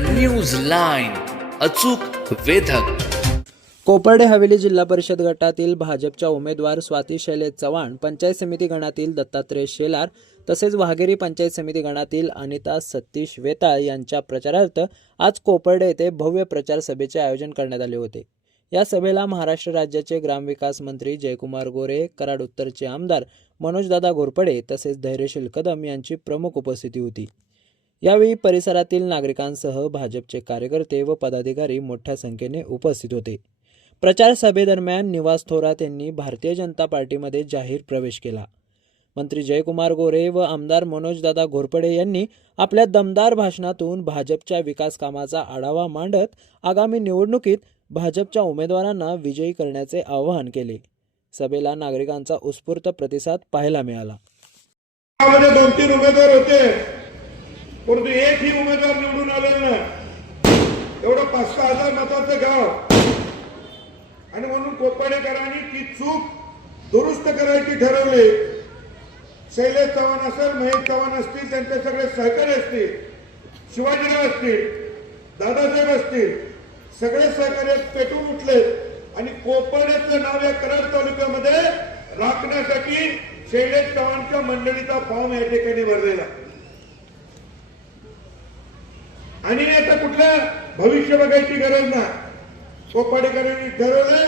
News line, अचूक वेधक. कोपर्डे हवेली जिल्हा परिषद गटातील भाजपच्या उमेदवार स्वाती शैलेश चव्हाण, पंचायत समिती गणातील दत्तात्रय शेलार तसेच वाघेरी पंचायत समिती गणातील अनिता सतीश वेताळ यांच्या प्रचारार्थ आज कोपर्डे येथे भव्य प्रचार सभेचे आयोजन करण्यात आले होते. या सभेला महाराष्ट्र राज्याचे ग्रामविकास मंत्री जयकुमार गोरे, कराड उत्तरचे आमदार मनोजदादा घोरपडे तसेच धैर्यशील कदम यांची प्रमुख उपस्थिती होती. यावेळी परिसरातील नागरिकांसह भाजपचे कार्यकर्ते व पदाधिकारी मोठ्या संख्येने उपस्थित होते. प्रचार सभेदरम्यान निवास थोरात यांनी भारतीय जनता पार्टीमध्ये जाहीर प्रवेश केला. मंत्री जयकुमार गोरे व आमदार मनोजदादा घोरपडे यांनी आपल्या दमदार भाषणातून भाजपच्या विकास कामाचा आढावा मांडत आगामी निवडणुकीत भाजपच्या उमेदवारांना विजयी करण्याचे आवाहन केले. सभेला नागरिकांचा उत्स्फूर्त प्रतिसाद पाहायला मिळाला. 2-3 उमेदवार होते, परंतु एकही उमेदवार निवडून आलेला नाही. एवढं 5,000 हजार मताचं गाव आणि म्हणून कोपर्डेकरांनी ती चूक दुरुस्त करायची ठरवली. शैलेश चव्हाण असेल, महेश चव्हाण असतील, त्यांचे सगळे सहकारी असतील, शिवाजीराव असतील, दादासाहेब असतील, सगळे सहकारी पेटून उठले आणि कोपर्डेचं नाव या कराड तालुक्यामध्ये राखण्यासाठी शैलेश चव्हाणच्या मंडळीचा फॉर्म या ठिकाणी भरलेला. आणि आता कुठलं भविष्य बघायची गरज नाही. कोपर्डेकरांनी ठरवलं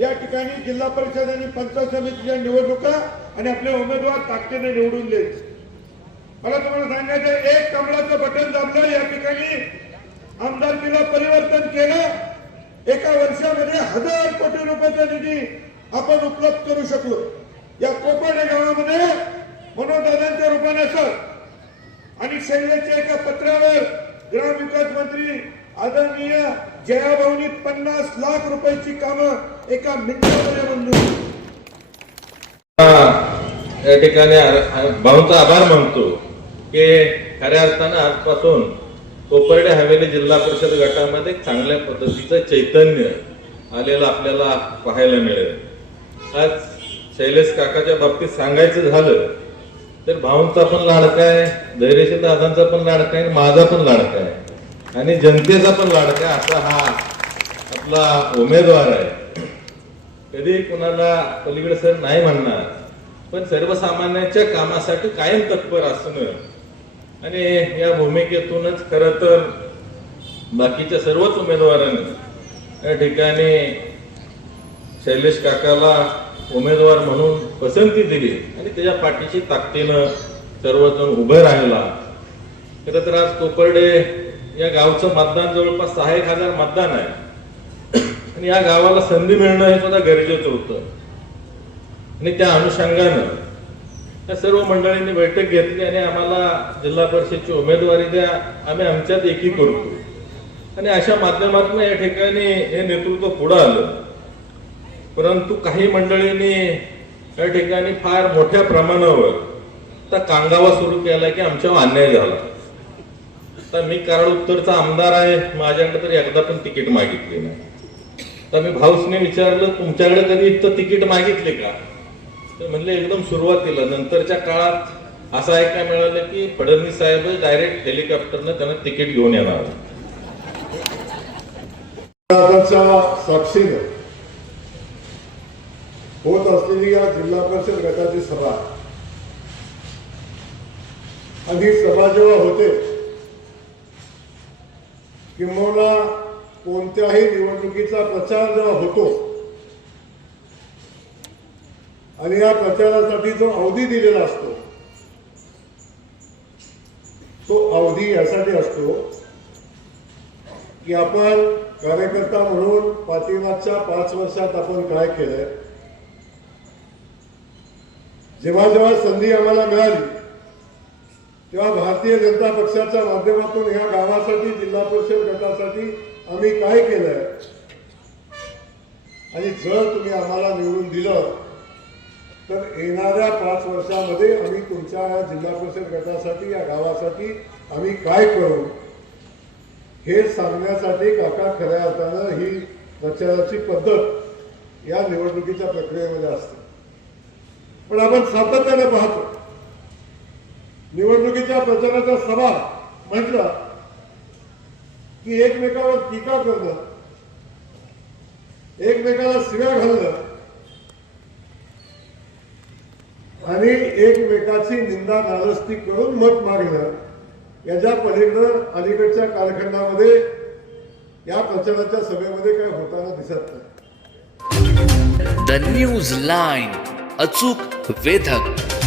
या ठिकाणी जिल्हा परिषद आणि पंचायत समितीच्या निवडणुका आणि आपले उमेदवार ताकदीने निवडून द्यायचे. मला तुम्हाला सांगायचं, एक कमळाचं बटन दाबलं, या ठिकाणी आमदारकीला परिवर्तन केलं. एका वर्षामध्ये 1000 कोटी रुपयाचा निधी आपण उपलब्ध करू शकलो. या कोपर्डे गावामध्ये मनोजदादांच्या रूपाने असं आणि शैलेशच्या एका पत्रावर ग्रामविकास मंत्री आदरणीय जयाभाऊनी 50 लाख रुपयाची कामं एका मिनिटामध्ये मंजूर. या ठिकाणी भाऊंचा आभार मानतो की खऱ्या अर्थानं आजपासून कोपर्डे हवेली जिल्हा परिषद गटामध्ये चांगल्या पद्धतीचं चैतन्य आलेलं आपल्याला पाहायला मिळेल. आज शैलेश काकाच्या बाबतीत सांगायचं झालं तर भाऊंचा पण लाडका आहे, धैर्यशील दादांचा पण लाडका आहे, माझा पण लाडका आहे आणि जनतेचा पण लाडका आहे असा हा आपला उमेदवार आहे. कधी कुणाला पलीकडे सर नाही म्हणणार, पण सर्वसामान्यांच्या कामासाठी कायम तत्पर असणं आणि या भूमिकेतूनच खरं तर बाकीच्या सर्वच उमेदवारांनी या ठिकाणी शैलेश काकाला उमेदवार म्हणून पसंती दिली आणि त्याच्या पाठीशी ताकदीनं सर्वजण उभे राहिला. खरं तर आज कोपर्डे या गावचं मतदान जवळपास 6,000 मतदान आहे आणि या गावाला संधी मिळणं हे सुद्धा गरजेचं होतं. आणि त्या अनुषंगानं त्या सर्व मंडळींनी बैठक घेतली आणि आम्हाला जिल्हा परिषदची उमेदवारी द्या, आम्ही आमच्यात एकी करतो आणि अशा माध्यमातून या ठिकाणी हे नेतृत्व पुढे आलं. परंतु काही मंडळींनी या ठिकाणी फार मोठ्या प्रमाणावर आता कांगावा सुरू केला की आमच्यावर अन्याय झाला. आता मी कराड उत्तरचा आमदार आहे, माझ्याकडे तर एकदा पण तिकीट मागितली नाही. तर मी भाऊसने विचारलं, तुमच्याकडे कधी इतकं तिकीट मागितले का? तर म्हणले एकदम सुरुवातीला. नंतरच्या काळात असं ऐकायला मिळालं की फडणवीस साहेब डायरेक्ट हेलिकॉप्टरनं त्यांना तिकीट घेऊन येणार. साक्षीनं होत असलेली या जिल्हा परिषद गटाची सभा आणि सभा जेव्हा होते किंवा कोणत्याही निवडणुकीचा प्रचार जेव्हा होतो आणि या प्रचारासाठी जो अवधी दिलेला असतो तो अवधी यासाठी असतो की आपण कार्यकर्ता म्हणून पाठीमागच्या 5 वर्षात आपण काय केलंय. जेव्हा जेव्हा संधी आम्हाला मिळाली तेव्हा भारतीय जनता पक्षाच्या माध्यमातून या गावासाठी, जिल्हा परिषद गटासाठी आम्ही काय केलंय आणि जर तुम्ही आम्हाला निवडून दिलं तर येणाऱ्या 5 वर्षामध्ये आम्ही तुमच्या या जिल्हा परिषद गटासाठी, या गावासाठी आम्ही काय करू हे सांगण्यासाठी काका खऱ्या अर्थानं ही प्रचाराची पद्धत या निवडणुकीच्या प्रक्रियेमध्ये असते. पण आपण सातत्याने पाहतो निवडणुकीच्या प्रचाराच्या सभा म्हटलं की एकमेकावर टीका करणं, एकमेकाला शिव्या घालणं आणि एकमेकाची निंदा नालस्ती करून मत मागणं याच्या पलीकडं अलीकडच्या कालखंडामध्ये या प्रचाराच्या सभेमध्ये काय होताना दिसत नाही. द न्यूज लाईन, अचूक वेधक.